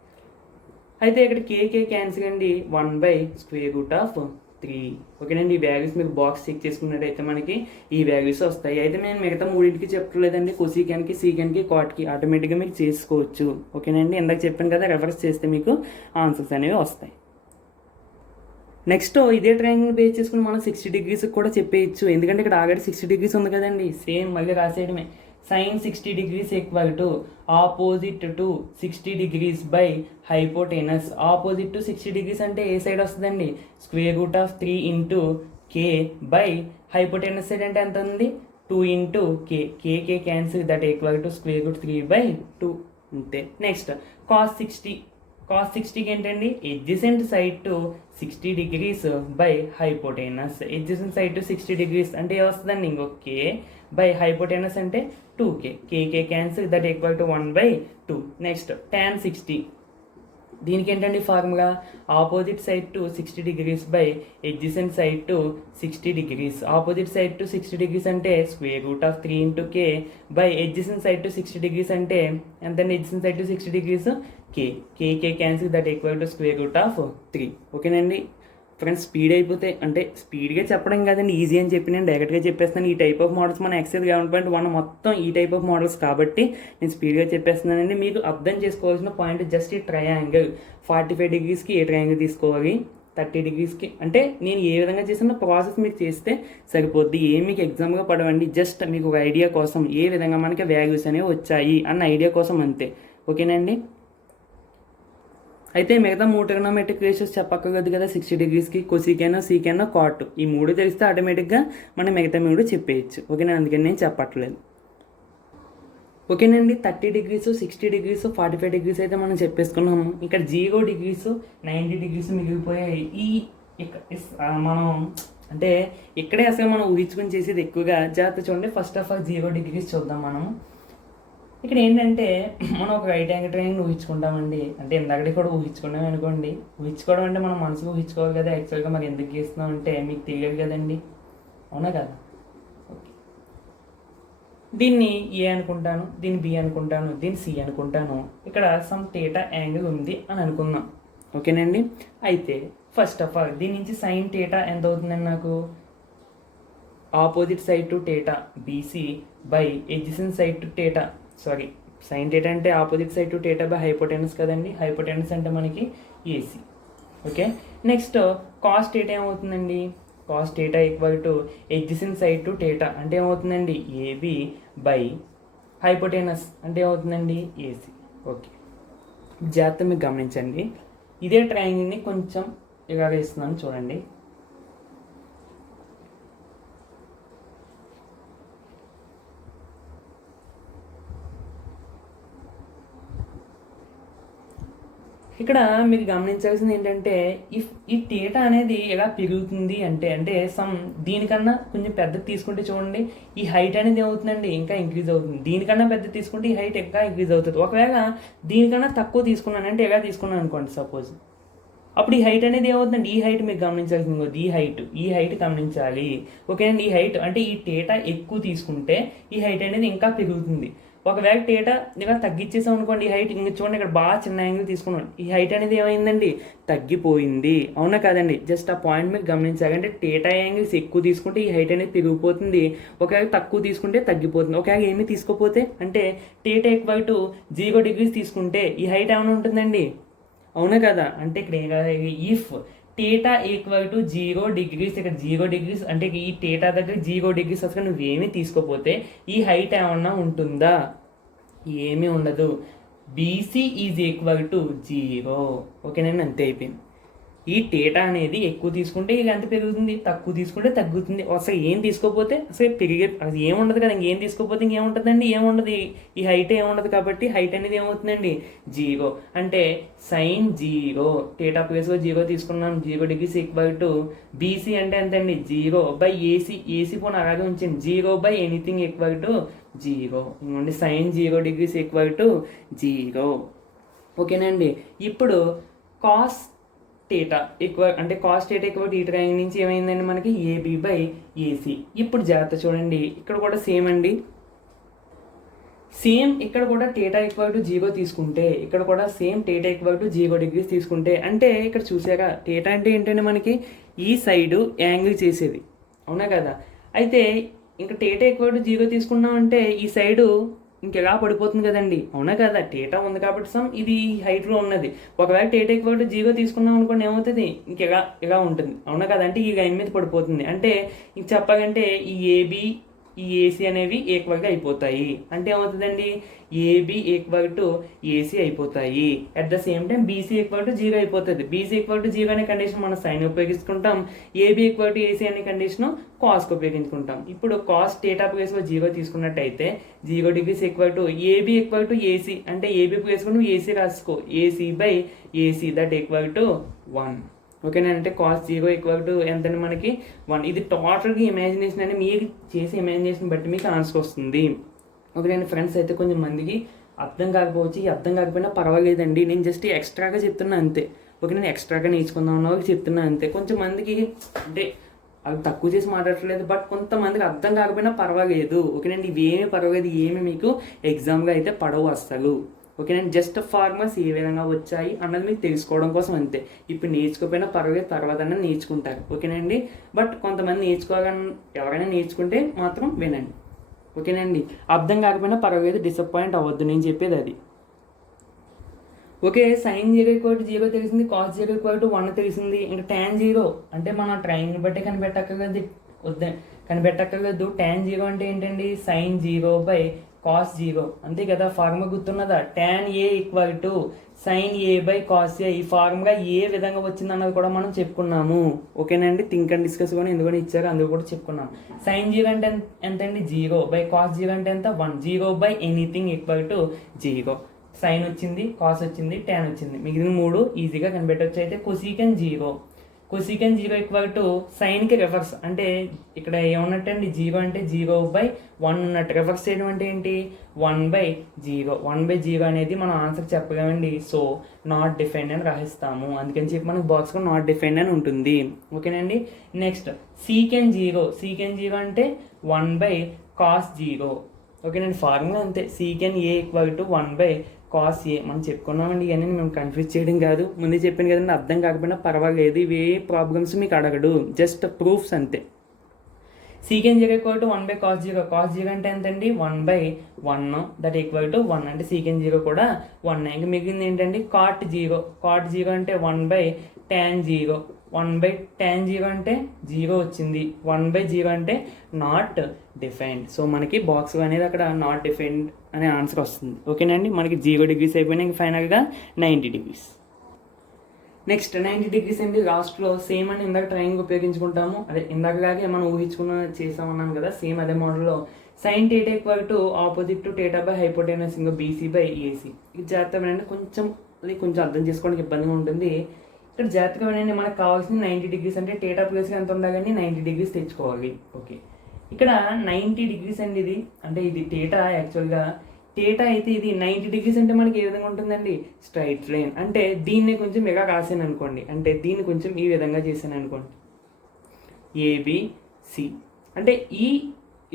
అయితే ఇక్కడ k క్యాన్సిల్ అండి 1/స్క్వేర్ రూట్ ఆఫ్ 3. ఓకేనండి, ఈ వాల్యూస్ మీకు బాక్స్ చెక్ చేసుకున్నట్టయితే మనకి ఈ వాల్యూస్ వస్తాయి. అయితే నేను మిగతా మూడింటికి చెప్పట్లేదండి, కొసీకాన్కి సీకాన్కి కాట్కి ఆటోమేటిక్గా మీకు చేసుకోవచ్చు. ఓకేనండి, ఇందాక చెప్పాను కదా, రెఫరెన్స్ చేస్తే మీకు ఆన్సర్స్ అనేవి వస్తాయి. నెక్స్ట్ ఇదే ట్రయాంగిల్ బేస్ చేసుకుని మనం 60 డిగ్రీస్కి కూడా చెప్పేయచ్చు, ఎందుకంటే ఇక్కడ ఆల్రెడీ 60 డిగ్రీస్ ఉంది కదండి. సేమ్ మళ్ళీ రాసేయడమే. Sine 60 degrees equal to opposite to 60 degrees by hypotenuse. Opposite to 60 degrees అంటే ఏ సైడ్ వస్తుందండి square root of 3 into k by hypotenuse side అంటే ఎంత ఉంది 2 into k cancel that equal to square root 3/2 అంతే. నెక్స్ట్ కాస్ 60కి ఏంటండి adjacent side to 60 degrees by hypotenuse. Adjacent side to 60 degrees అంటే వస్తుందండి ఇంకో k బై హైపోటెనస్ అంటే 2k. k cancel that equal to 1/2. Next tan 60, దీనికి ఏంటండి formula opposite side to 60 degrees by adjacent side to 60 degrees. Opposite side to 60 degrees అంటే square root of 3 into k by adjacent side to 60 degrees అంటే ఎంతండి adjacent side to 60 degrees k cancel that equal to square root of 3. ఓకేనండి friends, speed అయిపోతే అంటే స్పీడ్గా చెప్పడం కాదండి, easy అని చెప్పి నేను డైరెక్ట్గా చెప్పేస్తున్నాను. ఈ టైప్ ఆఫ్ మోడల్స్ మన ఎక్సెల్ 11.1 మొత్తం ఈ టైప్ ఆఫ్ మోడల్స్ కాబట్టి నేను స్పీడ్గా చెప్పేస్తున్నానండి. మీకు అర్థం చేసుకోవాల్సిన పాయింట్ జస్ట్ ఈ ట్రయాంగిల్ 45 డిగ్రీస్కి ఏ ట్రయాంగిల్ తీసుకోవాలి, 30 డిగ్రీస్కి అంటే నేను ఏ విధంగా చేసిన ప్రాసెస్ మీరు చేస్తే సరిపోద్ది. ఏం మీకు ఎగ్జామ్గా పడవండి, జస్ట్ మీకు ఒక ఐడియా కోసం ఏ విధంగా మనకి వాల్యూస్ అనేవి వచ్చాయి అన్న ఐడియా కోసం అంతే. ఓకేనండి, అయితే మిగతా 3 ట్రిగ్నోమెట్రిక్ రేషియోస్ చెప్పక్కర్లేదు కదా, 60 డిగ్రీస్కి కొసీకాన్ సీకాన్ కాట్, ఈ 3 తెలిస్తే ఆటోమేటిక్గా మనం మిగతా 3 చెప్పేయచ్చు. ఓకేనా, అందుకని నేను చెప్పట్లేదు. ఓకేనండి, 30 డిగ్రీస్ 60 డిగ్రీస్ 45 డిగ్రీస్ అయితే మనం చెప్పేసుకున్నాము. ఇక్కడ 0 డిగ్రీస్ 90 డిగ్రీస్ మిగిలిపోయాయి. మనం అంటే ఇక్కడే అసలు మనం ఊహించుకొని చేసేది ఎక్కువగా. జాగ్రత్త చూడండి, ఫస్ట్ ఆఫ్ ఆల్ 0 డిగ్రీస్ చూద్దాం మనం. ఇక్కడ ఏంటంటే మనం ఒక రైట్ యాంగిల్ ట్రయాంగిల్ ఊహించుకుంటామండి. అంటే ఇందాకటి కూడా ఊహించుకున్నాం అనుకోండి. ఊహించుకోవడం అంటే మనం మనసుకు ఊహించుకోవాలి కదా. యాక్చువల్గా మరి ఎందుకు గీస్తున్నాం అంటే మీకు తెలియదు కదండి, అవునా కదా. ఓకే, దీన్ని ఏ అనుకుంటాను, దీన్ని బి అనుకుంటాను, దీన్ని సి అనుకుంటాను. ఇక్కడ సమ్ థీటా యాంగిల్ ఉంది అని అనుకుందాం. ఓకేనండి. అయితే ఫస్ట్ ఆఫ్ ఆల్ దీని నుంచి సైన్ థీటా ఎంత అవుతుందండి నాకు, opposite side to theta BC by adjacent side to theta, sorry sine theta అంటే opposite side to theta by hypotenuse కదండి. హైపోటెనస్ అంటే మనకి AC. Okay, next cos theta ఏమవుతుందండి, cos theta equal to adjacent side to theta అంటే ఏమవుతుందండి AB by hypotenuse అంటే ఏమవుతుందండి AC. Okay, జాగ్రత్త మీరు గమనించండి. ఇదే ట్రయాంగిల్ని కొంచెం ఇలా వేస్తున్నాను చూడండి. ఇక్కడ మీరు గమనించాల్సింది ఏంటంటే ఈ థీటా అనేది ఎలా పెరుగుతుంది అంటే అంటే సమ్ దీనికన్నా కొంచెం పెద్ద తీసుకుంటే చూడండి ఈ హైట్ అనేది ఏమవుతుందండి ఇంకా ఇంక్రీజ్ అవుతుంది. దీనికన్నా పెద్ద తీసుకుంటే ఈ హైట్ ఇంకా ఇంక్రీజ్ అవుతుంది. ఒకవేళ దీనికన్నా తక్కువ తీసుకున్నాను అంటే ఎలా తీసుకున్నాను అనుకోండి సపోజ్, అప్పుడు ఈ హైట్ అనేది ఏమవుతుందండి, ఈ హైట్ మీరు గమనించాల్సింది ఈ హైట్ గమనించాలి. ఓకేనండి, ఈ హైట్ అంటే ఈ థీటా ఎక్కువ తీసుకుంటే ఈ హైట్ అనేది ఇంకా పెరుగుతుంది. ఒకవేళ థీటా ఇలా తగ్గించేసాం అనుకోండి ఈ హైట్, ఇంక చూడండి ఇక్కడ బాగా చిన్న యాంగిల్ తీసుకున్నాం, ఈ హైట్ అనేది ఏమైందండి తగ్గిపోయింది, అవునా కాదండి. జస్ట్ ఆ పాయింట్ మీరు గమనించాలి. అంటే థీటా యాంగిల్స్ ఎక్కువ తీసుకుంటే ఈ హైట్ అనేది పెరిగిపోతుంది, ఒకవేళ తక్కువ తీసుకుంటే తగ్గిపోతుంది. ఒకవేళ ఏమీ తీసుకోపోతే అంటే థీటా ఈక్వల్ టు 0 degrees తీసుకుంటే ఈ హైట్ ఏమైనా ఉంటుందండి, అవునా కదా. అంటే ఇక్కడ if theta equal to 0 degrees, ఇక్కడ 0 degrees అంటే ఈ థీటా దగ్గర 0 degrees అసలు నువ్వేమీ తీసుకోపోతే ఈ హైట్ ఏమన్నా ఉంటుందా, ఏమీ ఉండదు. BC is equal to 0. ఓకేనండి, అంతే అయిపోయింది. ఈ థీటా అనేది ఎక్కువ తీసుకుంటే ఇది ఎంత పెరుగుతుంది, తక్కువ తీసుకుంటే తగ్గుతుంది. అసలు ఏం తీసుకోపోతే అసలు అది ఏముండదు కదా. ఇంకేం తీసుకోపోతే ఇంకేముంటుందండి, ఏముండదు. ఈ హైట్ ఏముండదు కాబట్టి హైట్ అనేది ఏమవుతుందండి 0. అంటే సైన్ 0 థీటా ప్లేస్లో 0 తీసుకున్నాం, 0 degrees ఈక్వల్ టు బీసీ అంటే ఎంతండి 0 బై ఏసీ పోనీ అలాగే ఉంచండి 0 బై ఎనీథింగ్ ఈక్వల్ టు 0. ఇంకోండి సైన్ 0 degrees ఈక్వల్ టు 0. ఓకేనండి. ఇప్పుడు కాస్ థీటా ఈక్వల్ అంటే కాస్ థీటా ఈక్వల్ ఈ ట్రయాంగిల్ నుంచి ఏమైందండి మనకి ఏబి బై ఏసీ. ఇప్పుడు జాగ్రత్త చూడండి, ఇక్కడ కూడా సేమ్ అండి, సేమ్ ఇక్కడ కూడా థీటా ఈక్వల్ టు 0 తీసుకుంటే ఇక్కడ కూడా same theta equal to 0 degrees తీసుకుంటే అంటే ఇక్కడ చూసాక థీటా అంటే ఏంటంటే మనకి ఈ సైడు యాంగిల్ చేసేది, అవునా కదా. అయితే ఇంకా థీటా ఈక్వల్ టు 0 తీసుకున్నాం అంటే ఈ సైడు ఇంకెలా పడిపోతుంది కదండి, అవునా కదా. థీటా ఉంది కాబట్టి సమ్ ఇది హైట్లో ఉన్నది. ఒకవేళ థీటా ఈక్వల్ టు 0 తీసుకున్నాం అనుకోండి ఏమవుతుంది ఇలా ఉంటుంది, అవునా కదా. అంటే ఈ లైన్ మీద పడిపోతుంది. అంటే ఇంక చెప్పాలంటే ఈ ఏబి ఈ ఏసీ అనేవి ఈక్వల్గా అయిపోతాయి. అంటే ఏమవుతుందండి ఏబి ఈక్వల్ టు ఏసీ అయిపోతాయి. At the same time BC equal to 0 అయిపోతుంది. బీసీ ఈక్వల్ టు 0 అనే కండిషన్ మనం సైన్ ఉపయోగించుకుంటాం. ఏబి ఈక్వల్ టు ఏసీ అనే కండిషన్ కాస్కి ఉపయోగించుకుంటాం. ఇప్పుడు కాస్ థీటా ప్లేస్లో 0 తీసుకున్నట్టయితే 0 degrees equal to AB equal to AC అంటే ఏబి ప్లేస్లో నువ్వు ఏసీ రాసుకో, AC by AC that equal to 1. ఓకేనా. అంటే కాస్ 0 ఈక్వల్ టు ఎంతండి మనకి 1. ఇది టోటల్గా ఇమాజినేషన్ అని మీరు చేసే ఇమాజినేషన్ బట్టి మీకు ఆన్సర్ వస్తుంది. ఓకేనండి ఫ్రెండ్స్. అయితే కొంచెం మందికి అర్థం కాకపోవచ్చు, ఈ అర్థం కాకపోయినా పర్వాలేదండి, నేను జస్ట్ ఎక్స్ట్రాగా చెప్తున్నా అంతే. ఓకే, నేను ఎక్స్ట్రాగా నేర్చుకుందాం అన్న వాళ్ళకి చెప్తున్నా అంతే. కొంచెం మందికి అంటే అవి తక్కువ చేసి మాట్లాడట్లేదు, బట్ కొంతమందికి అర్థం కాకపోయినా పర్వాలేదు. ఓకేనండి, ఇవేమీ పర్వాలేదు, ఏమి మీకు ఎగ్జామ్గా అయితే పడవు అస్సలు. ఓకేనండి, జస్ట్ ఫార్మర్స్ ఏ విధంగా వచ్చాయి అన్నది మీకు తెలుసుకోవడం కోసం అంతే. ఇప్పుడు నేర్చుకోకపోయినా పర్వాలేదు, తర్వాత నేర్చుకుంటారు. ఓకేనండి, బట్ కొంతమంది నేర్చుకోవాలని ఎవరైనా నేర్చుకుంటే మాత్రం వినండి. ఓకేనండి, అర్థం కాకపోయినా పర్వాలేదు, డిసప్పాయింట్ అవ్వద్దు, నేను చెప్పేది అది. ఓకే, సైన్ 0 ఈక్వల్ టు 0 తెలిసింది, కాస్ 0 ఈక్వల్ టు 1 తెలిసింది. ఇంకా tan 0 అంటే మన ట్రయాంగిల్ బట్టే కనిపెట్టక్కర్లేదు. tan 0 అంటే ఏంటండి సైన్ 0 బై కాస్ 0 అంతే కదా. ఫార్ములా గుర్తున్నదా, tan a equal to sine a by cos a. ఈ ఫార్ములా ఏ విధంగా వచ్చింది అన్నది కూడా మనం చెప్పుకున్నాము. ఓకేనండి, థింక్ అండ్ డిస్కస్ కూడా ఎందుకని ఇచ్చారు అందుకు కూడా చెప్పుకున్నాం. సైన్ 0 అంటే ఎంత అండి 0 బై కాస్ 0 అంటే ఎంత 1. 0 by anything equal to 0. Sine వచ్చింది, కాస్ వచ్చింది, tan వచ్చింది, మిగిలిన 3 ఈజీగా కనిపెట్టవచ్చు. అయితే కొసీకెన్ 0, కొసీకెన్ 0 ఈక్వల్ టు సైన్కి రివర్స్, అంటే ఇక్కడ ఏమన్నట్టు అండి, 0 అంటే 0/1 ఉన్నట్టు. రివర్స్ చేయడం అంటే ఏంటి, 1/0. 1/0 అనేది మనం ఆన్సర్ చెప్పగలండి. సో నాట్ డిఫైన్డ్ అని రాసిస్తాము. అందుకని చెప్పి మనకు బాక్స్లో నాట్ డిఫైన్డ్ అని ఉంటుంది. ఓకేనండి. నెక్స్ట్ సీకెన్ 0 అంటే 1/cos0. ఓకేనండి. ఫార్ములా అంతే, సీకెన్ ఏ ఈక్వల్ టు 1/cos A. మనం చెప్పుకున్నామండి, ఇవన్నీ మేము కన్ఫ్యూజ్ చేయడం కాదు. ముందే చెప్పాను కదండి, అర్థం కాకపోయినా పర్వాలేదు, ఇవి ప్రాబ్లమ్స్ మీకు అడగడు, జస్ట్ ప్రూఫ్స్ అంతే. సీకెన్ 0 ఈక్వల్ టు 1/cos0. cos0 అంటే ఎంతండి, 1/1, దట్ ఈక్వల్ టు 1. అంటే సీకెన్ 0 కూడా 1. ఇంకా మిగిలింది ఏంటండి, cot0 అంటే 1/tan0. 1/tan0 అంటే 0 వచ్చింది. 1/0 అంటే నాట్ డిఫైన్డ్. సో మనకి బాక్స్ అనేది అక్కడ నాట్ డిఫైన్డ్ అనే ఆన్సర్ వస్తుంది. ఓకేనండి. మనకి 0 డిగ్రీస్ అయిపోయినాయి, ఇంక ఫైనల్గా 90 డిగ్రీస్. నెక్స్ట్ 90 డిగ్రీస్ ఏంటి, లాస్ట్లో సేమ్ అని ఇందాక ట్రయాంగిల్ ఉపయోగించుకుంటాము. అదే ఇందాకలాగే మనం చేసామన్నాను కదా, సేమ్ అదే మోడల్లో sine θ equal to opposite to θ hypotenuse ఇంకో BC/AC. ఇది జాగ్రత్తగా వినండి, కొంచెం అర్థం చేసుకోవడానికి ఇబ్బందిగా ఉంటుంది. ఇక్కడ జాగ్రత్తగా వినండి, మనకు కావాల్సింది 90 డిగ్రీస్ అంటే θ ప్లస్ ఎంత ఉండాలని 90 డిగ్రీస్ తెచ్చుకోవాలి. ఓకే, ఇక్కడ 90 డిగ్రీస్ అండి ఇది, అంటే ఇది θ యాక్చువల్గా. θ అయితే ఇది 90 డిగ్రీస్ అంటే మనకి ఏ విధంగా ఉంటుందండి, స్ట్రైట్ లైన్. అంటే దీన్ని కొంచెం మెగా రాసాను అనుకోండి, అంటే దీన్ని కొంచెం ఈ విధంగా చేశాను అనుకోండి, ABC. అంటే ఈ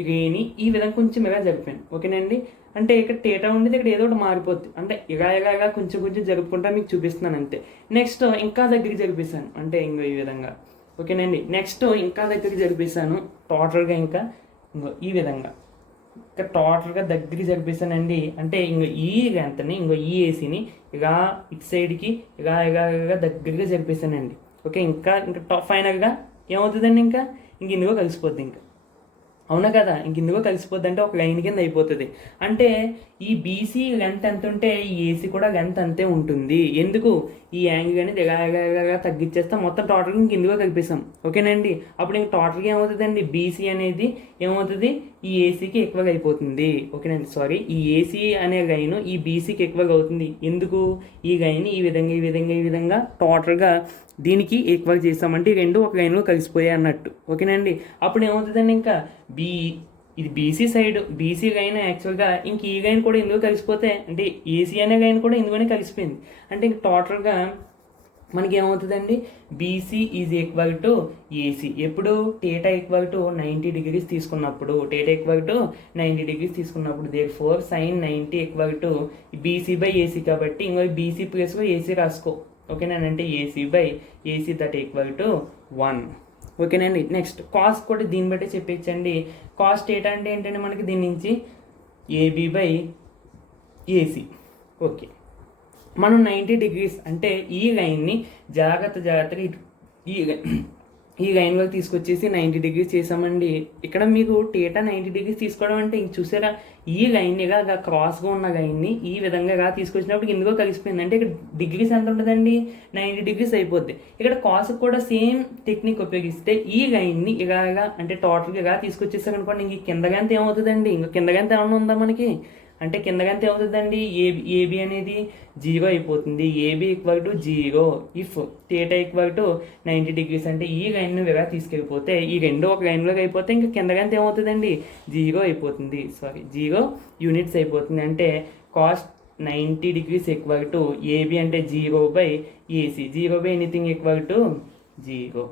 రేని ఈ విధంగా కొంచెం మెగా జరిపాను. ఓకేనండి. అంటే ఇక్కడ θ ఉండేది, ఇక్కడ ఏదో ఒకటి మారిపోద్ది. అంటే ఇలా కొంచెం జరుపుకుంటా మీకు చూపిస్తున్నాను అంతే. నెక్స్ట్ ఇంకా దగ్గరికి జరిపిస్తాను, అంటే ఇంకో ఈ విధంగా. ఓకేనండి. నెక్స్ట్ ఇంకా దగ్గరికి జరిపిస్తాను టోటల్గా, ఇంకా ఇంకో ఈ విధంగా ఇంకా టోటల్గా దగ్గరికి జరిపిస్తానండి. అంటే ఇంకో ఈ లెంత్ని, ఇంకో ఈ ఏసీని ఇలా ఇటు సైడ్కి ఇలా దగ్గరగా జరిపిస్తానండి. ఓకే, ఇంకా ఫైనల్గా ఏమవుతుందండి, ఇంకా ఇందులో కలిసిపోద్ది. ఇంకా అవునా కదా, ఇందులో కలిసిపోద్ది, అంటే ఒక లైన్ కింద అయిపోతుంది. అంటే ఈ బీసీ లెంత్ ఎంత ఉంటే ఈ ఏసీ కూడా లెంత్ అంతే ఉంటుంది. ఎందుకు, ఈ యాంగిల్ అనేది ఇలా తగ్గించేస్తాం, మొత్తం టోటల్గా ఇందులో కలిపేసాం. ఓకేనండి. అప్పుడు ఇంక టోటల్గా ఏమవుతుందండి, బీసీ అనేది ఏమవుతుంది, ఈ ఏసీకి ఎక్కువగా అయిపోతుంది. ఓకేనండి. సారీ, ఈ ఏసీ అనే లైన్ ఈ బీసీకి ఎక్కువగా అవుతుంది. ఎందుకు, ఈ లైన్ ఈ విధంగా టోటల్గా దీనికి ఈక్వల్ చేస్తామంటే ఈ రెండు ఒక లైన్లో కలిసిపోయాయి అన్నట్టు. ఓకేనండి. అప్పుడు ఏమవుతుందండి, ఇంకా ఇది బీసీ సైడ్, బీసీ లైన్ యాక్చువల్గా ఇంక ఈ లైన్ కూడా ఇందులో కలిసిపోతే, అంటే ఏసీ అనే లైన్ కూడా ఇందులోనే కలిసిపోయింది. అంటే ఇంక టోటల్గా మనకి ఏమవుతుందండి, BC is equal to AC. ఎప్పుడు θ ఈక్వల్ టు 90 డిగ్రీస్ తీసుకున్నప్పుడు, దేర్ ఫోర్ సైన్ 90 ఈక్వల్ టు BC/AC. కాబట్టి ఇంకో BC ప్లస్లో ఏసీ రాసుకో. ఓకేనండి. అంటే AC/AC దట్ ఈక్వల్ టు 1. ఓకేనండి. నెక్స్ట్ కాస్ కూడా దీన్ని బట్టి చెప్పేచ్చండి. కాస్ θ అంటే ఏంటంటే మనకి దీని నుంచి AB/AC. ఓకే, మనం 90 డిగ్రీస్ అంటే ఈ లైన్ని జాగ్రత్తగా ఈ లైన్లో తీసుకొచ్చేసి 90 డిగ్రీస్ చేసామండి. ఇక్కడ మీకు θ 90 డిగ్రీస్ తీసుకోవడం అంటే ఇంక చూసారా, ఈ లైన్ ఇలా క్రాస్గా ఉన్న లైన్ని ఈ విధంగా తీసుకొచ్చినప్పుడు ఇందులో కలిసిపోయింది. అంటే ఇక్కడ డిగ్రీస్ ఎంత ఉంటుందండి, 90 డిగ్రీస్ అయిపోద్ది. ఇక్కడ కాస్ కూడా సేమ్ టెక్నిక్ ఉపయోగిస్తే ఈ లైన్ని ఇలాగా అంటే టోటల్గా ఇలా తీసుకొచ్చేసారు అనుకోండి, ఇంక కిందగంత ఏమవుతుందండి, ఇంకా కిందగంత ఏమన్నా ఉందా మనకి, అంటే కిందగంత ఏమవుతుందండి, ఏబి అనేది 0 అయిపోతుంది. AB equal to 0 if θ equal to 90 degrees. అంటే ఈ లైన్ను ఇలా తీసుకెళ్ళిపోతే ఈ రెండు ఒక లైన్లోకి అయిపోతే ఇంకా కిందగంత ఏమవుతుందండి, 0 అయిపోతుంది. 0 యూనిట్స్ అయిపోతుంది. అంటే cos 90 degrees equal to AB అంటే 0/AC. 0/ఎనీథింగ్ ఈక్వల్ టు 0.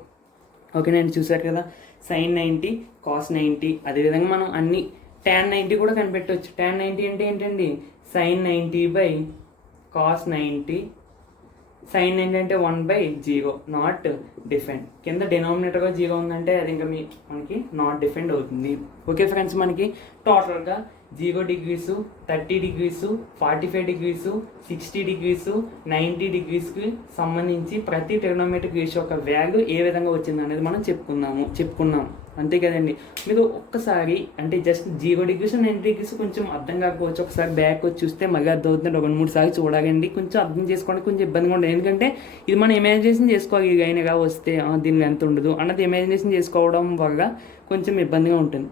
ఓకేనండి. చూసారు కదా, సైన్ 90, కాస్ 90. అదేవిధంగా మనం అన్ని tan 90 కూడా కనిపెట్టవచ్చు. tan 90 అంటే ఏంటండి, సైన్ 90/cos 90. సైన్ 90 అంటే 1/0, నాట్ డిఫైన్డ్. కింద డినామినేటర్గా 0 ఉందంటే అది ఇంకా మనకి నాట్ డిఫైన్డ్ అవుతుంది. ఓకే ఫ్రెండ్స్, మనకి టోటల్గా 0 డిగ్రీసు, 30 డిగ్రీసు, 45 డిగ్రీసు, 60 డిగ్రీసు, 90 డిగ్రీస్కి సంబంధించి ప్రతి ట్రిగ్నోమెట్రిక్ రేషియో యొక్క వాల్యూ ఏ విధంగా వచ్చింది అనేది మనం చెప్పుకున్నాం. అంతే కదండి. మీరు ఒక్కసారి అంటే జస్ట్ 0 డిగ్రీస్ 90 డిగ్రీస్ కొంచెం అర్థం కాకపోవచ్చు, ఒకసారి బ్యాక్ వచ్చి చూస్తే మళ్ళీ అర్థం అవుతుంది. 2-3 సార్లు చూడాలండి, కొంచెం అర్థం చేసుకోవడానికి కొంచెం ఇబ్బందిగా ఉంటుంది. ఎందుకంటే ఇది మనం ఇమాజినేషన్ చేసుకోవాలి, ఇది అయినగా వస్తే దీనికి ఎంత ఉండదు అన్నది ఇమాజినేషన్ చేసుకోవడం వల్ల కొంచెం ఇబ్బందిగా ఉంటుంది.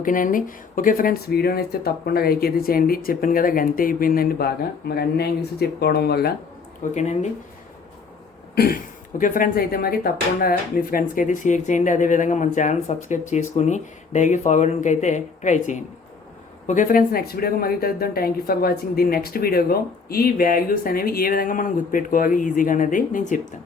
ఓకేనండి. ఓకే ఫ్రెండ్స్, వీడియో నచ్చితే తప్పకుండా లైక్ అయితే చేయండి. చెప్పాను కదా, గంతే అయిపోయిందండి బాగా, మరి అన్ని యాంగిల్స్ చెప్పుకోవడం వల్ల. ఓకేనండి. ఓకే ఫ్రెండ్స్, అయితే మరి తప్పకుండా మీ ఫ్రెండ్స్కి అయితే షేర్ చేయండి. అదేవిధంగా మన ఛానల్ సబ్స్క్రైబ్ చేసుకుని డైలీ ఫార్వర్డింగ్కి అయితే ట్రై చేయండి. ఓకే ఫ్రెండ్స్, నెక్స్ట్ వీడియోలో మళ్ళీ కలుద్దాం. Thank you for watching. దీని నెక్స్ట్ వీడియోలో ఈ వాల్యూస్ అనేవి ఏ విధంగా మనం గుర్తుపెట్టుకోవాలి ఈజీగా అనేది నేను చెప్తాను.